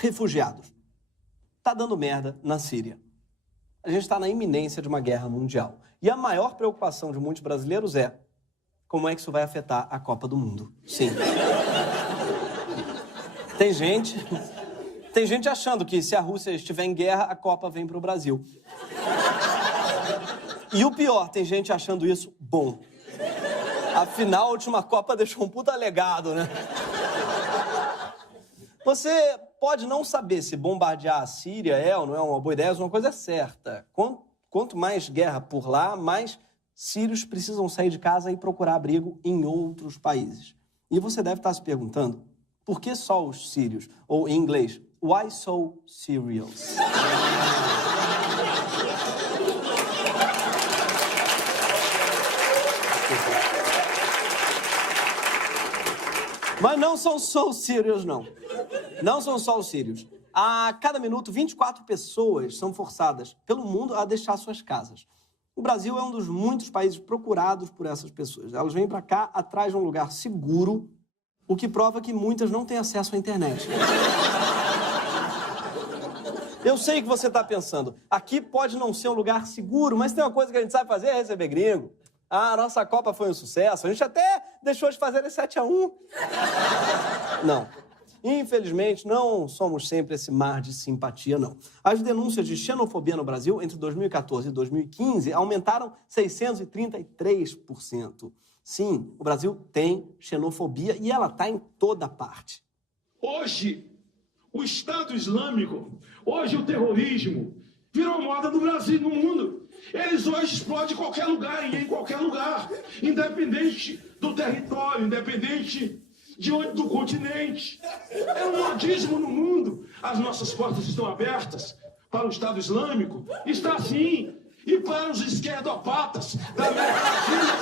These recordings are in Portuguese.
Refugiados. Tá dando merda na Síria. A gente está na iminência de uma guerra mundial. E a maior preocupação de muitos brasileiros é como é que isso vai afetar a Copa do Mundo. Sim. Tem gente achando que se a Rússia estiver em guerra, a Copa vem pro Brasil. E o pior, tem gente achando isso bom. Afinal, a última Copa deixou um puta legado, né? Você pode não saber se bombardear a Síria é ou não é uma boa ideia, mas uma coisa é certa. Quanto mais guerra por lá, mais sírios precisam sair de casa e procurar abrigo em outros países. E você deve estar se perguntando, por que só os sírios? Ou, em inglês, why so Syrians? Mas não são só os sírios, não. Não são só os sírios. A cada minuto, 24 pessoas são forçadas pelo mundo a deixar suas casas. O Brasil é um dos muitos países procurados por essas pessoas. Elas vêm para cá atrás de um lugar seguro, o que prova que muitas não têm acesso à internet. Eu sei que você está pensando, aqui pode não ser um lugar seguro, mas tem uma coisa que a gente sabe fazer, é receber gringo. Ah, a nossa Copa foi um sucesso, a gente até deixou de fazer esse 7-1. Não. Infelizmente, não somos sempre esse mar de simpatia, não. As denúncias de xenofobia no Brasil entre 2014 e 2015 aumentaram 633%. Sim, o Brasil tem xenofobia e ela está em toda parte. Hoje, o Estado Islâmico, hoje o terrorismo, virou moda no Brasil e no mundo. Eles hoje explodem em qualquer lugar e em qualquer lugar, independente do território, independente do continente. É um modismo no mundo. As nossas portas estão abertas para o Estado Islâmico. Está sim. E para os esquerdopatas da América Latina,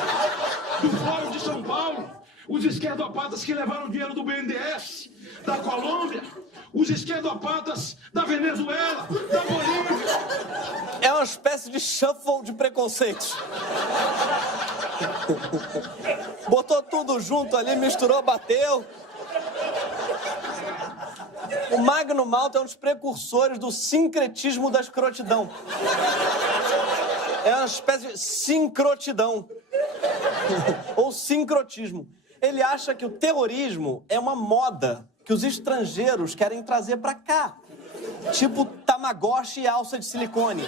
do Fórum de São Paulo, os esquerdopatas que levaram dinheiro do BNDES, da Colômbia, os esquerdopatas da Venezuela, da Bolívia. É uma espécie de shuffle de preconceitos. Botou tudo junto ali, misturou, bateu. O Magno Malta é um dos precursores do sincretismo da escrotidão. É uma espécie de sincrotidão. Ou sincrotismo. Ele acha que o terrorismo é uma moda que os estrangeiros querem trazer pra cá. Tipo Tamagotchi e alça de silicone.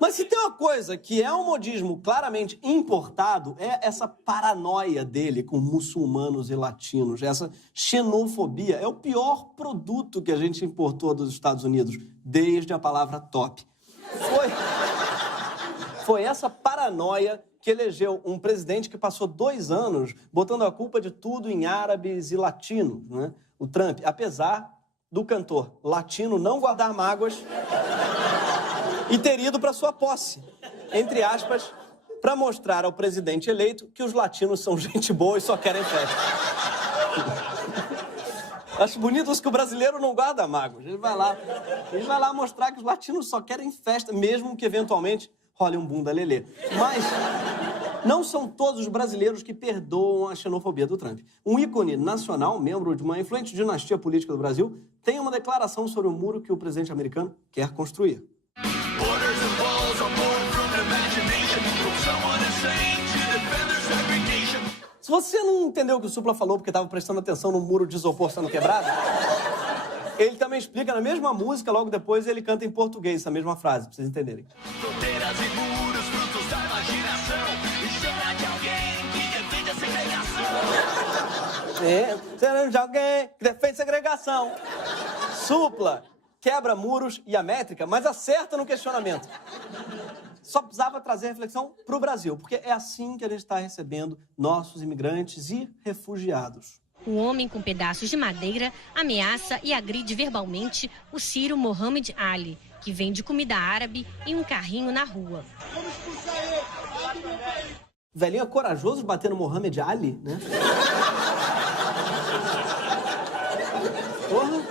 Mas se tem uma coisa que é um modismo claramente importado, é essa paranoia dele com muçulmanos e latinos. Essa xenofobia é o pior produto que a gente importou dos Estados Unidos, desde a palavra top. Foi essa paranoia que elegeu um presidente que passou 2 anos botando a culpa de tudo em árabes e latinos, né? O Trump, apesar do cantor latino não guardar mágoas e ter ido para sua posse, entre aspas, para mostrar ao presidente eleito que os latinos são gente boa e só querem festa. Acho bonito que o brasileiro não guarda mágoas. Ele vai lá mostrar que os latinos só querem festa, mesmo que eventualmente role um bunda lelê. Mas não são todos os brasileiros que perdoam a xenofobia do Trump. Um ícone nacional, membro de uma influente dinastia política do Brasil, tem uma declaração sobre o muro que o presidente americano quer construir. Se você não entendeu o que o Supla falou porque estava prestando atenção no muro de isopor sendo quebrado, ele também explica na mesma música, logo depois ele canta em português essa mesma frase, pra vocês entenderem. Fronteiras e muros, frutos da imaginação, e chama de alguém que defende a segregação. Chama de alguém que defende segregação. Supla quebra muros e a métrica, mas acerta no questionamento. Só precisava trazer reflexão para o Brasil, porque é assim que a gente está recebendo nossos imigrantes e refugiados. O homem com pedaços de madeira ameaça e agride verbalmente o sírio Mohamed Ali, que vende comida árabe em um carrinho na rua. Velhinho é corajoso de bater no Mohamed Ali, né? Porra,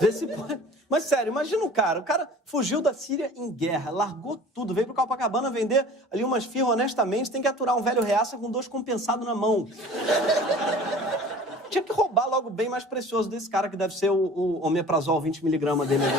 vê se pode. Mas sério, imagina o cara fugiu da Síria em guerra, largou tudo, veio pro Copacabana vender ali umas firras honestamente, tem que aturar um velho reaça com 2 compensados na mão. Tinha que roubar logo o bem mais precioso desse cara, que deve ser o omeprazol 20mg dele ali.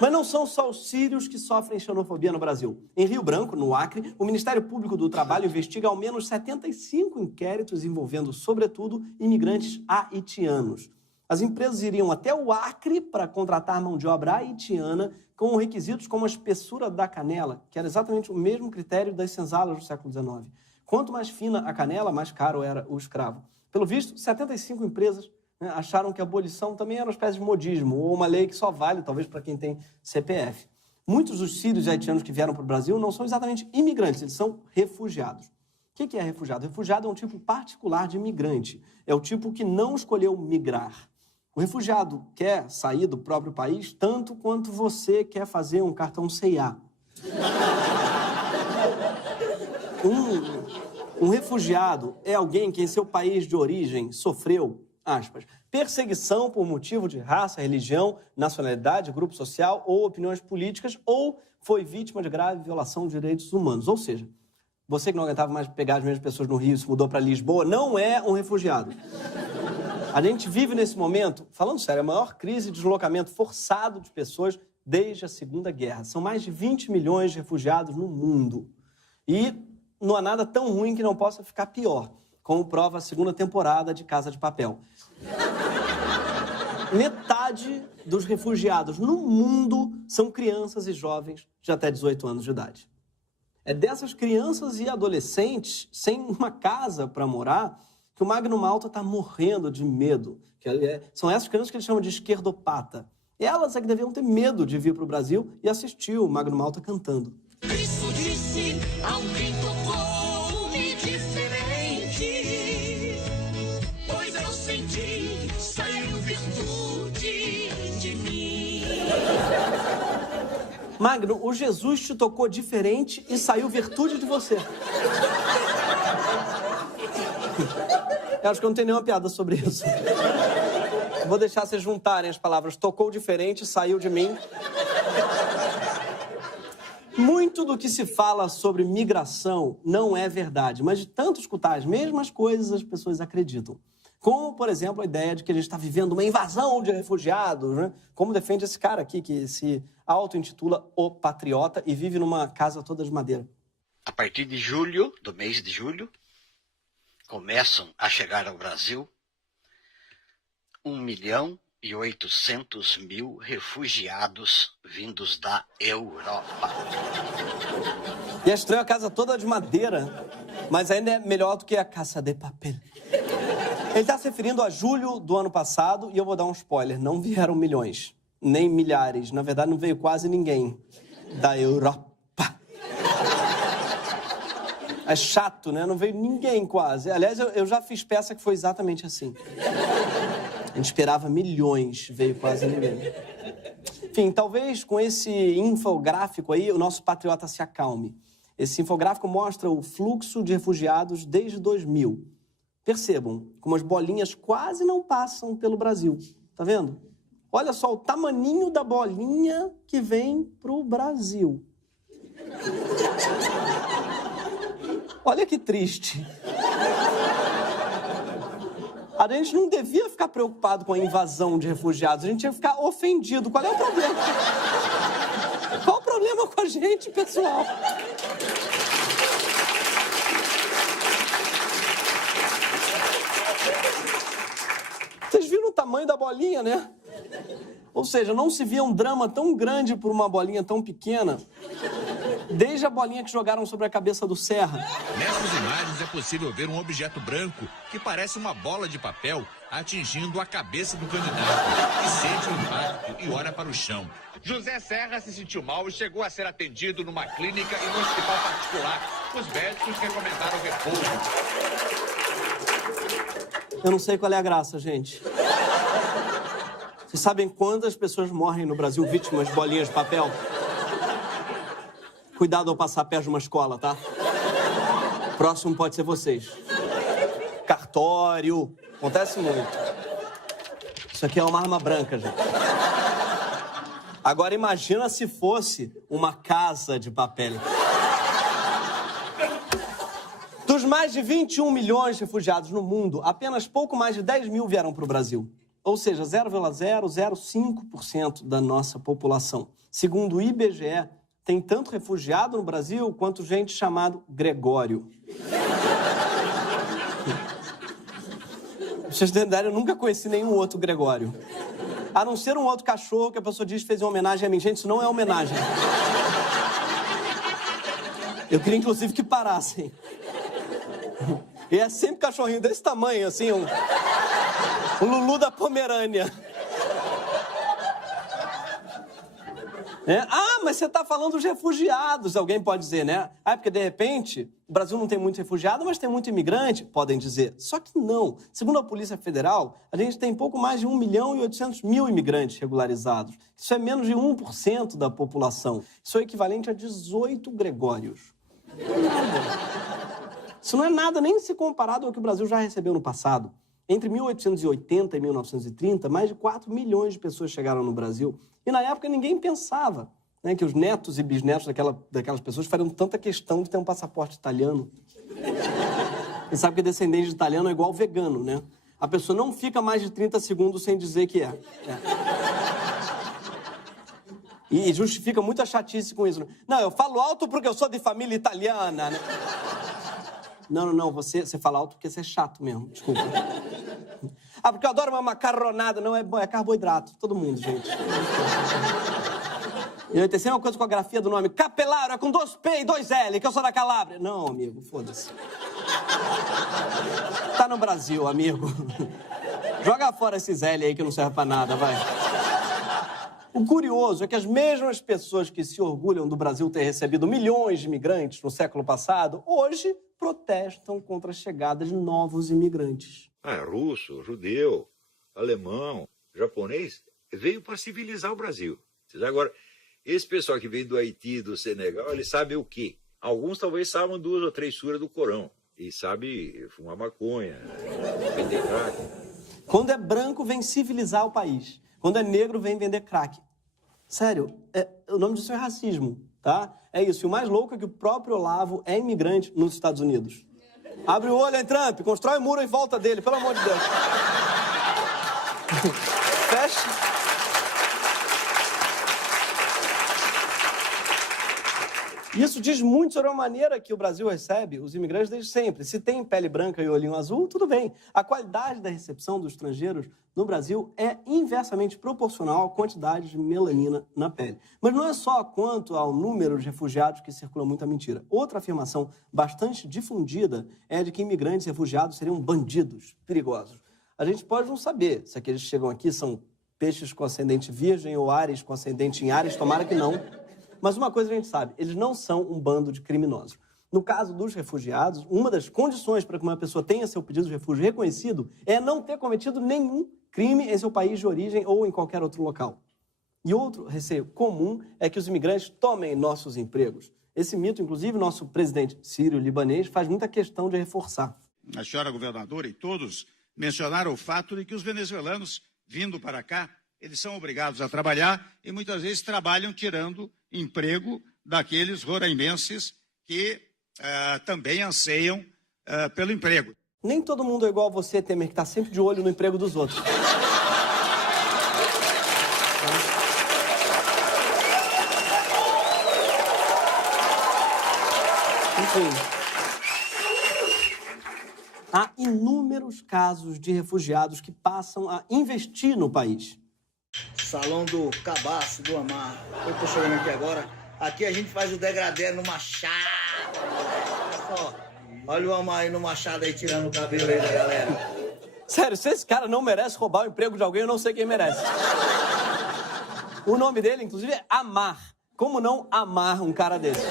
Mas não são só os sírios que sofrem xenofobia no Brasil. Em Rio Branco, no Acre, o Ministério Público do Trabalho investiga ao menos 75 inquéritos envolvendo, sobretudo, imigrantes haitianos. As empresas iriam até o Acre para contratar mão de obra haitiana com requisitos como a espessura da canela, que era exatamente o mesmo critério das senzalas do século XIX. Quanto mais fina a canela, mais caro era o escravo. Pelo visto, 75 empresas acharam que a abolição também era uma espécie de modismo, ou uma lei que só vale, talvez, para quem tem CPF. Muitos dos sírios e haitianos que vieram para o Brasil não são exatamente imigrantes, eles são refugiados. O que é refugiado? Refugiado é um tipo particular de imigrante. É o tipo que não escolheu migrar. O refugiado quer sair do próprio país tanto quanto você quer fazer um cartão C&A. Um refugiado é alguém que em seu país de origem sofreu, aspas, perseguição por motivo de raça, religião, nacionalidade, grupo social ou opiniões políticas, ou foi vítima de grave violação de direitos humanos. Ou seja, você que não aguentava mais pegar as mesmas pessoas no Rio e se mudou para Lisboa, não é um refugiado. A gente vive nesse momento, falando sério, a maior crise de deslocamento forçado de pessoas desde a Segunda Guerra. São mais de 20 milhões de refugiados no mundo. E não há nada tão ruim que não possa ficar pior, como prova a segunda temporada de Casa de Papel. Metade dos refugiados no mundo são crianças e jovens de até 18 anos de idade. É dessas crianças e adolescentes sem uma casa para morar que o Magno Malta está morrendo de medo. São essas crianças que ele chama de esquerdopata. Elas é que deviam ter medo de vir para o Brasil e assistir o Magno Malta cantando. Cristo disse, alguém tocou-me diferente, pois eu senti, saiu virtude de mim. Magno, o Jesus te tocou diferente e saiu virtude de você. Eu acho que eu não tenho nenhuma piada sobre isso. Vou deixar vocês juntarem as palavras tocou diferente e saiu de mim. Muito do que se fala sobre migração não é verdade, mas de tanto escutar as mesmas coisas, as pessoas acreditam. Como, por exemplo, a ideia de que a gente está vivendo uma invasão de refugiados, né? Como defende esse cara aqui, que se auto-intitula O Patriota e vive numa casa toda de madeira. A partir de julho, do mês de julho, começam a chegar ao Brasil 1.800.000 refugiados vindos da Europa. E é estranho a casa toda de madeira, mas ainda é melhor do que a Casa de Papel. Ele está se referindo a julho do ano passado, e eu vou dar um spoiler, não vieram milhões, nem milhares, na verdade não veio quase ninguém da Europa. É chato, né? Não veio ninguém quase. Aliás, eu já fiz peça que foi exatamente assim. A gente esperava milhões, veio quase ninguém. Enfim, talvez com esse infográfico aí, o nosso patriota se acalme. Esse infográfico mostra o fluxo de refugiados desde 2000. Percebam como as bolinhas quase não passam pelo Brasil. Tá vendo? Olha só o tamaninho da bolinha que vem pro Brasil. Olha que triste. A gente não devia ficar preocupado com a invasão de refugiados, a gente ia ficar ofendido. Qual é o problema? Qual o problema com a gente, pessoal? Vocês viram o tamanho da bolinha, né? Ou seja, não se via um drama tão grande por uma bolinha tão pequena, desde a bolinha que jogaram sobre a cabeça do Serra. Nessas imagens é possível ver um objeto branco que parece uma bola de papel atingindo a cabeça do candidato, que sente o impacto e olha para o chão. José Serra se sentiu mal e chegou a ser atendido numa clínica e no hospital particular. Os médicos recomendaram repouso. Eu não sei qual é a graça, gente. Vocês sabem quantas pessoas morrem no Brasil vítimas de bolinhas de papel? Cuidado ao passar perto de uma escola, tá? Próximo pode ser vocês. Cartório. Acontece muito. Isso aqui é uma arma branca, gente. Agora imagina se fosse uma casa de papel. Dos mais de 21 milhões de refugiados no mundo, apenas pouco mais de 10 mil vieram para o Brasil. Ou seja, 0,005% da nossa população. Segundo o IBGE, tem tanto refugiado no Brasil quanto gente chamado Gregório. Pra vocês entenderem, eu nunca conheci nenhum outro Gregório. A não ser um outro cachorro que a pessoa diz que fez em homenagem a mim. Gente, isso não é homenagem. Eu queria, inclusive, que parassem. E é sempre cachorrinho desse tamanho, assim, um Lulu da Pomerânia. Ah, mas você tá falando dos refugiados, alguém pode dizer, né? Ah, porque, de repente, o Brasil não tem muito refugiado, mas tem muito imigrante, podem dizer. Só que não. Segundo a Polícia Federal, a gente tem pouco mais de 1.800.000 imigrantes regularizados. Isso é menos de 1% da população. Isso é equivalente a 18 Gregórios. Isso não é nada nem se comparado ao que o Brasil já recebeu no passado. Entre 1880 e 1930, mais de 4 milhões de pessoas chegaram no Brasil. E na época ninguém pensava, né, que os netos e bisnetos daquelas pessoas fariam tanta questão de ter um passaporte italiano. Você sabe que descendente de italiano é igual vegano, né? A pessoa não fica mais de 30 segundos sem dizer que é. E justifica muita chatice com isso. Não, eu falo alto porque eu sou de família italiana, né? Não, você fala alto porque você é chato mesmo, desculpa. Ah, porque eu adoro uma macarronada. Não, é carboidrato, todo mundo, gente. E tem sempre uma coisa com a grafia do nome. Capelaro é com 2 P e 2 L, que eu sou da Calábria. Não, amigo, foda-se. Tá no Brasil, amigo. Joga fora esses L aí que não serve pra nada, vai. O curioso é que as mesmas pessoas que se orgulham do Brasil ter recebido milhões de imigrantes no século passado, hoje protestam contra a chegada de novos imigrantes. Russo, judeu, alemão, japonês, veio para civilizar o Brasil. Agora, esse pessoal que vem do Haiti, do Senegal, eles sabem o quê? Alguns talvez saibam 2 ou 3 suras do Corão. E sabem fumar maconha, vender crack. Quando é branco, vem civilizar o país. Quando é negro, vem vender crack. Sério, o nome disso é racismo, tá? É isso. E o mais louco é que o próprio Olavo é imigrante nos Estados Unidos. Abre o olho, hein, Trump? Constrói um muro em volta dele, pelo amor de Deus. Fecha. Isso diz muito sobre a maneira que o Brasil recebe os imigrantes desde sempre. Se tem pele branca e olhinho azul, tudo bem. A qualidade da recepção dos estrangeiros no Brasil é inversamente proporcional à quantidade de melanina na pele. Mas não é só quanto ao número de refugiados que circula muita mentira. Outra afirmação bastante difundida é de que imigrantes e refugiados seriam bandidos perigosos. A gente pode não saber se aqueles que chegam aqui são peixes com ascendente virgem ou Áries com ascendente em Áries, tomara que não. Mas uma coisa a gente sabe, eles não são um bando de criminosos. No caso dos refugiados, uma das condições para que uma pessoa tenha seu pedido de refúgio reconhecido é não ter cometido nenhum crime em seu país de origem ou em qualquer outro local. E outro receio comum é que os imigrantes tomem nossos empregos. Esse mito, inclusive, nosso presidente sírio-libanês faz muita questão de reforçar. A senhora governadora e todos mencionaram o fato de que os venezuelanos, vindo para cá, eles são obrigados a trabalhar e muitas vezes trabalham tirando emprego daqueles roraimenses que também anseiam pelo emprego. Nem todo mundo é igual a você, Temer, que está sempre de olho no emprego dos outros. Enfim. Há inúmeros casos de refugiados que passam a investir no país. Salão do Cabaço, do Amar. Eu tô chegando aqui agora. Aqui a gente faz o degradê no machado. Olha só. Olha o Amar aí no machado aí, tirando o cabelo aí da galera. Sério, se esse cara não merece roubar o emprego de alguém, eu não sei quem merece. O nome dele, inclusive, é Amar. Como não amar um cara desse?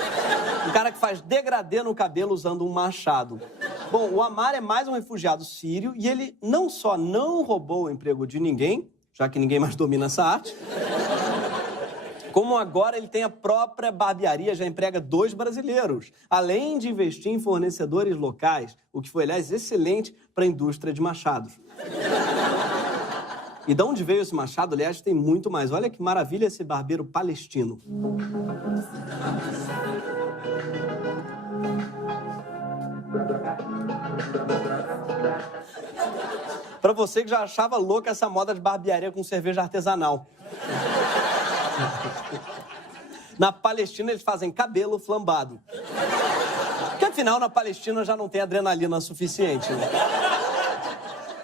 Um cara que faz degradê no cabelo usando um machado. Bom, o Amar é mais um refugiado sírio e ele não só não roubou o emprego de ninguém, já que ninguém mais domina essa arte, como agora ele tem a própria barbearia, já emprega 2 brasileiros, além de investir em fornecedores locais, o que foi, aliás, excelente para a indústria de machados. E de onde veio esse machado, aliás, tem muito mais. Olha que maravilha esse barbeiro palestino. Para você que já achava louca essa moda de barbearia com cerveja artesanal. Na Palestina, eles fazem cabelo flambado. Porque, afinal, na Palestina já não tem adrenalina suficiente, né?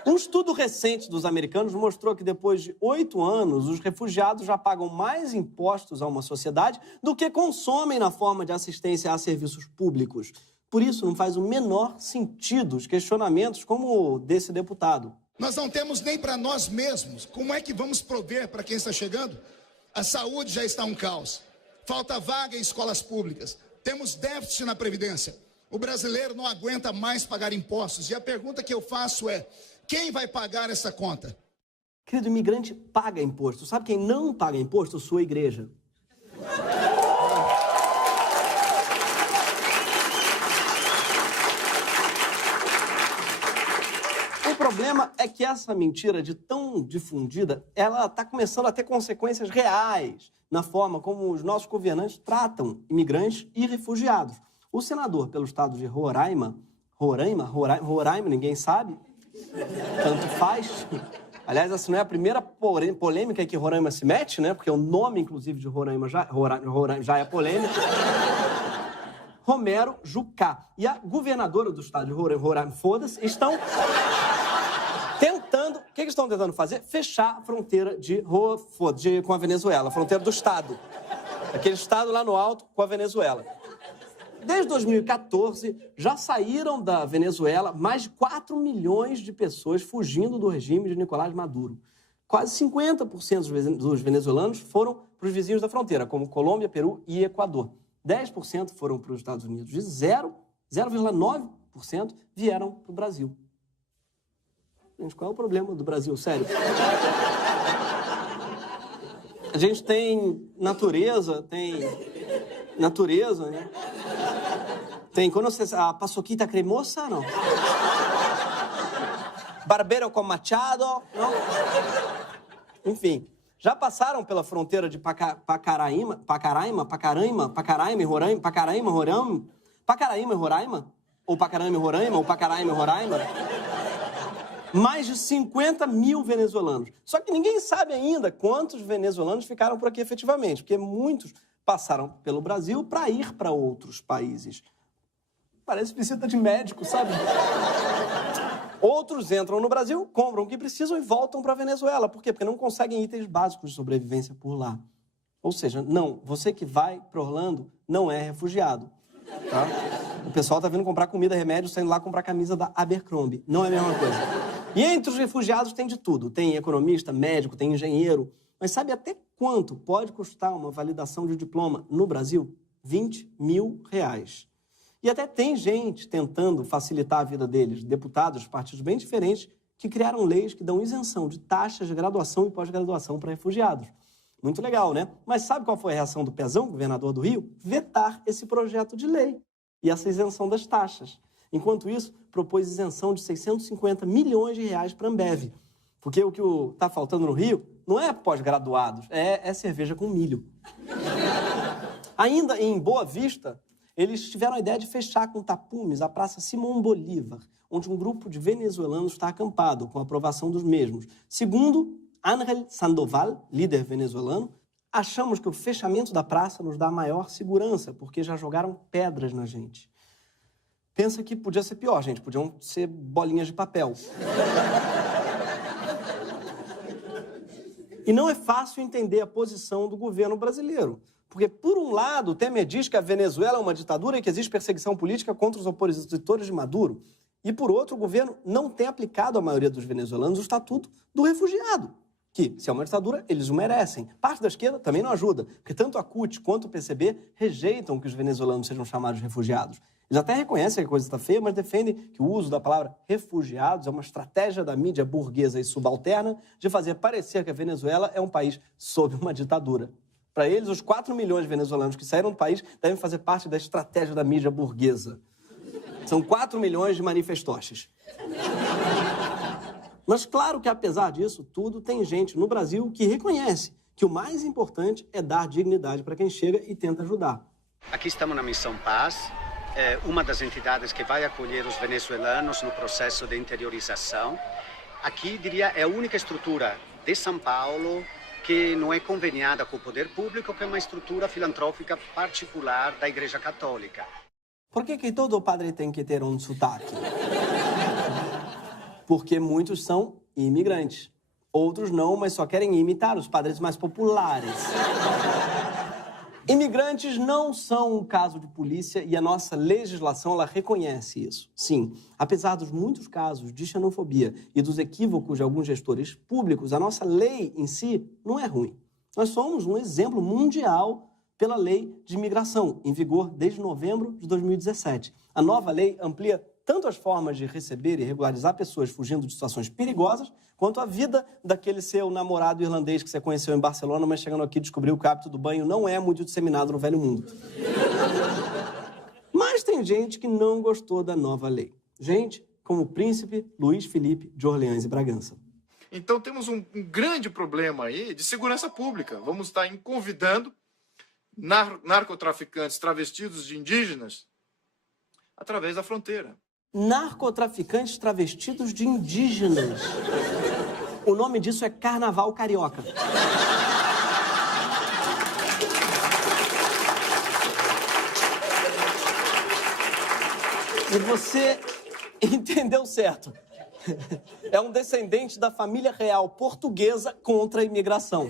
Um estudo recente dos americanos mostrou que depois de 8 anos, os refugiados já pagam mais impostos a uma sociedade do que consomem na forma de assistência a serviços públicos. Por isso, não faz o menor sentido os questionamentos como o desse deputado. Nós não temos nem para nós mesmos. Como é que vamos prover para quem está chegando? A saúde já está um caos. Falta vaga em escolas públicas. Temos déficit na Previdência. O brasileiro não aguenta mais pagar impostos. E a pergunta que eu faço é: quem vai pagar essa conta? Querido, imigrante paga imposto. Sabe quem não paga imposto? Sua igreja. O problema é que essa mentira de tão difundida, ela está começando a ter consequências reais na forma como os nossos governantes tratam imigrantes e refugiados. O senador pelo estado de Roraima, ninguém sabe, tanto faz. Aliás, essa não é a primeira polêmica que Roraima se mete, né? Porque o nome, inclusive, de Roraima já é polêmico. Romero Jucá e a governadora do estado de Roraima, foda-se, estão tentando... O que eles estão tentando fazer? Fechar a fronteira com a Venezuela, a fronteira do estado. Aquele estado lá no alto com a Venezuela. Desde 2014, já saíram da Venezuela mais de 4 milhões de pessoas fugindo do regime de Nicolás Maduro. Quase 50% dos venezuelanos foram para os vizinhos da fronteira, como Colômbia, Peru e Equador. 10% foram para os Estados Unidos. De 0,9% vieram para o Brasil. Gente, qual é o problema do Brasil? Sério. A gente tem natureza, né? Tem, conhece a paçoquita cremosa, não? Barbero com machado, não? Enfim, já passaram pela fronteira de Pacaraima e Roraima? Mais de 50 mil venezuelanos. Só que ninguém sabe ainda quantos venezuelanos ficaram por aqui efetivamente, porque muitos passaram pelo Brasil para ir para outros países. Parece visita de médico, sabe? Outros entram no Brasil, compram o que precisam e voltam para a Venezuela. Por quê? Porque não conseguem itens básicos de sobrevivência por lá. Ou seja, não, você que vai para Orlando não é refugiado. Tá? O pessoal tá vindo comprar comida, remédio, saindo lá comprar camisa da Abercrombie. Não é a mesma coisa. E entre os refugiados tem de tudo. Tem economista, médico, tem engenheiro. Mas sabe até quanto pode custar uma validação de diploma no Brasil? R$20 mil. E até tem gente tentando facilitar a vida deles, deputados de partidos bem diferentes, que criaram leis que dão isenção de taxas de graduação e pós-graduação para refugiados. Muito legal, né? Mas sabe qual foi a reação do Pezão, governador do Rio? Vetar esse projeto de lei e essa isenção das taxas. Enquanto isso, propôs isenção de R$650 milhões para a Ambev. Porque o que está faltando no Rio não é pós-graduados, é cerveja com milho. Ainda em Boa Vista, eles tiveram a ideia de fechar com tapumes a Praça Simón Bolívar, onde um grupo de venezuelanos está acampado, com a aprovação dos mesmos. Segundo Ángel Sandoval, líder venezuelano, achamos que o fechamento da praça nos dá maior segurança, porque já jogaram pedras na gente. Pensa que podia ser pior, gente. Podiam ser bolinhas de papel. E não é fácil entender a posição do governo brasileiro. Porque, por um lado, o Temer diz que a Venezuela é uma ditadura e que existe perseguição política contra os opositores de Maduro. E, por outro, o governo não tem aplicado à maioria dos venezuelanos o estatuto do refugiado. Que, se é uma ditadura, eles o merecem. Parte da esquerda também não ajuda, porque tanto a CUT quanto o PCB rejeitam que os venezuelanos sejam chamados de refugiados. Eles até reconhecem que a coisa está feia, mas defendem que o uso da palavra refugiados é uma estratégia da mídia burguesa e subalterna de fazer parecer que a Venezuela é um país sob uma ditadura. Para eles, os 4 milhões de venezuelanos que saíram do país devem fazer parte da estratégia da mídia burguesa. São 4 milhões de manifestoches. Mas claro que, apesar disso tudo, tem gente no Brasil que reconhece que o mais importante é dar dignidade para quem chega e tenta ajudar. Aqui estamos na Missão Paz, é uma das entidades que vai acolher os venezuelanos no processo de interiorização. Aqui, diria, é a única estrutura de São Paulo que não é conveniada com o poder público, que é uma estrutura filantrópica particular da Igreja Católica. Por que todo padre tem que ter um sotaque? Porque muitos são imigrantes. Outros não, mas só querem imitar os padres mais populares. Imigrantes não são um caso de polícia e a nossa legislação ela reconhece isso. Sim, apesar dos muitos casos de xenofobia e dos equívocos de alguns gestores públicos, a nossa lei em si não é ruim. Nós somos um exemplo mundial pela lei de imigração, em vigor desde novembro de 2017. A nova lei amplia tanto as formas de receber e regularizar pessoas fugindo de situações perigosas, quanto a vida daquele seu namorado irlandês que você conheceu em Barcelona, mas chegando aqui descobriu que o hábito do banho não é muito disseminado no velho mundo. Mas tem gente que não gostou da nova lei. Gente como o príncipe Luís Felipe de Orleans e Bragança. Então temos um grande problema aí de segurança pública. Vamos estar convidando narcotraficantes travestidos de indígenas através da fronteira. Narcotraficantes travestidos de indígenas. O nome disso é Carnaval Carioca. E você entendeu certo. É um descendente da família real portuguesa contra a imigração.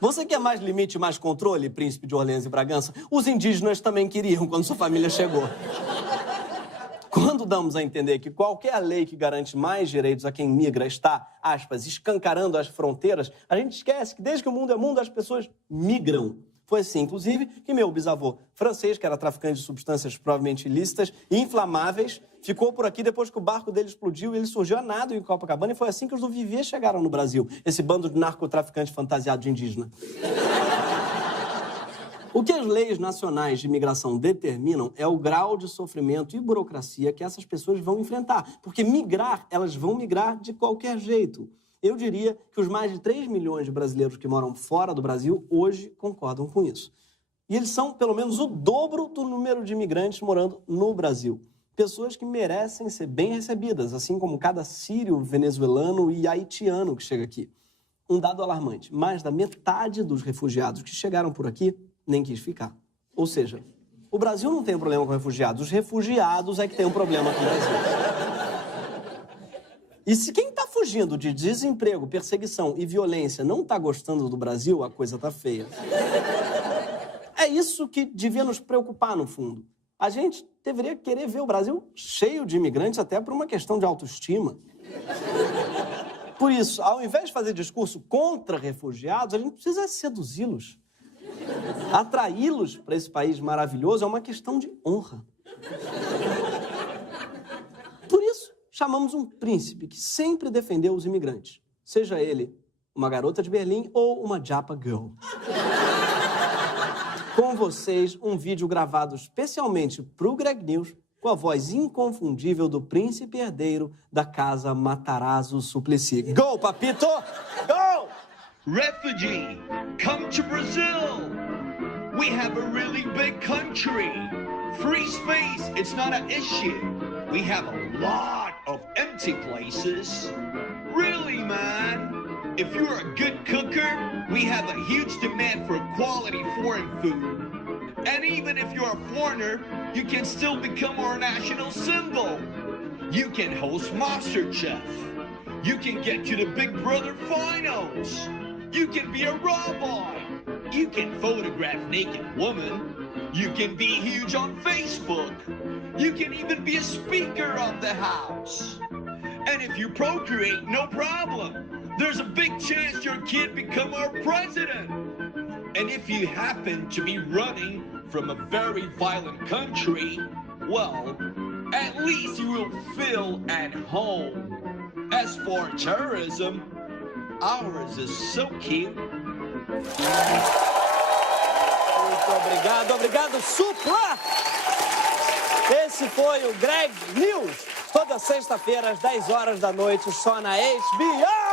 Você quer mais limite e mais controle, príncipe de Orleans e Bragança? Os indígenas também queriam quando sua família chegou. Quando damos a entender que qualquer lei que garante mais direitos a quem migra está, aspas, escancarando as fronteiras, a gente esquece que desde que o mundo é mundo, as pessoas migram. Foi assim, inclusive, que meu bisavô francês, que era traficante de substâncias provavelmente ilícitas e inflamáveis, ficou por aqui depois que o barco dele explodiu e ele surgiu a nado em Copacabana, e foi assim que os do Vivier chegaram no Brasil, esse bando de narcotraficantes fantasiados de indígena. O que as leis nacionais de imigração determinam é o grau de sofrimento e burocracia que essas pessoas vão enfrentar, porque migrar, elas vão migrar de qualquer jeito. Eu diria que os mais de 3 milhões de brasileiros que moram fora do Brasil hoje concordam com isso. E eles são pelo menos o dobro do número de imigrantes morando no Brasil. Pessoas que merecem ser bem recebidas, assim como cada sírio, venezuelano e haitiano que chega aqui. Um dado alarmante, mais da metade dos refugiados que chegaram por aqui nem quis ficar. Ou seja, o Brasil não tem um problema com refugiados, os refugiados é que tem um problema com o Brasil. E se quem está fugindo de desemprego, perseguição e violência não está gostando do Brasil, a coisa está feia. É isso que devia nos preocupar, no fundo. A gente deveria querer ver o Brasil cheio de imigrantes, até por uma questão de autoestima. Por isso, ao invés de fazer discurso contra refugiados, a gente precisa seduzi-los. Atraí-los para esse país maravilhoso é uma questão de honra. Por isso, chamamos um príncipe que sempre defendeu os imigrantes. Seja ele uma garota de Berlim ou uma Japa Girl. Com vocês, um vídeo gravado especialmente para o Greg News, com a voz inconfundível do príncipe herdeiro da casa Matarazzo Suplicy. Go, papito! Go! Refugee, come to Brazil! We have a really big country. Free space, it's not an issue. We have a lot of empty places. Really, man? If you're a good cooker, we have a huge demand for quality foreign food. And even if you're a foreigner, you can still become our national symbol. You can host MasterChef. You can get to the Big Brother finals. You can be a rabbi. You can photograph naked women. You can be huge on Facebook. You can even be a speaker of the house. And if you procreate, no problem. There's a big chance your kid become our president. And if you happen to be running from a very violent country, well, at least you will feel at home. As for terrorism, ours is so cute. Muito obrigado, obrigado, Supla! Esse foi o Greg News, toda sexta-feira às 10 horas da noite, só na HBO!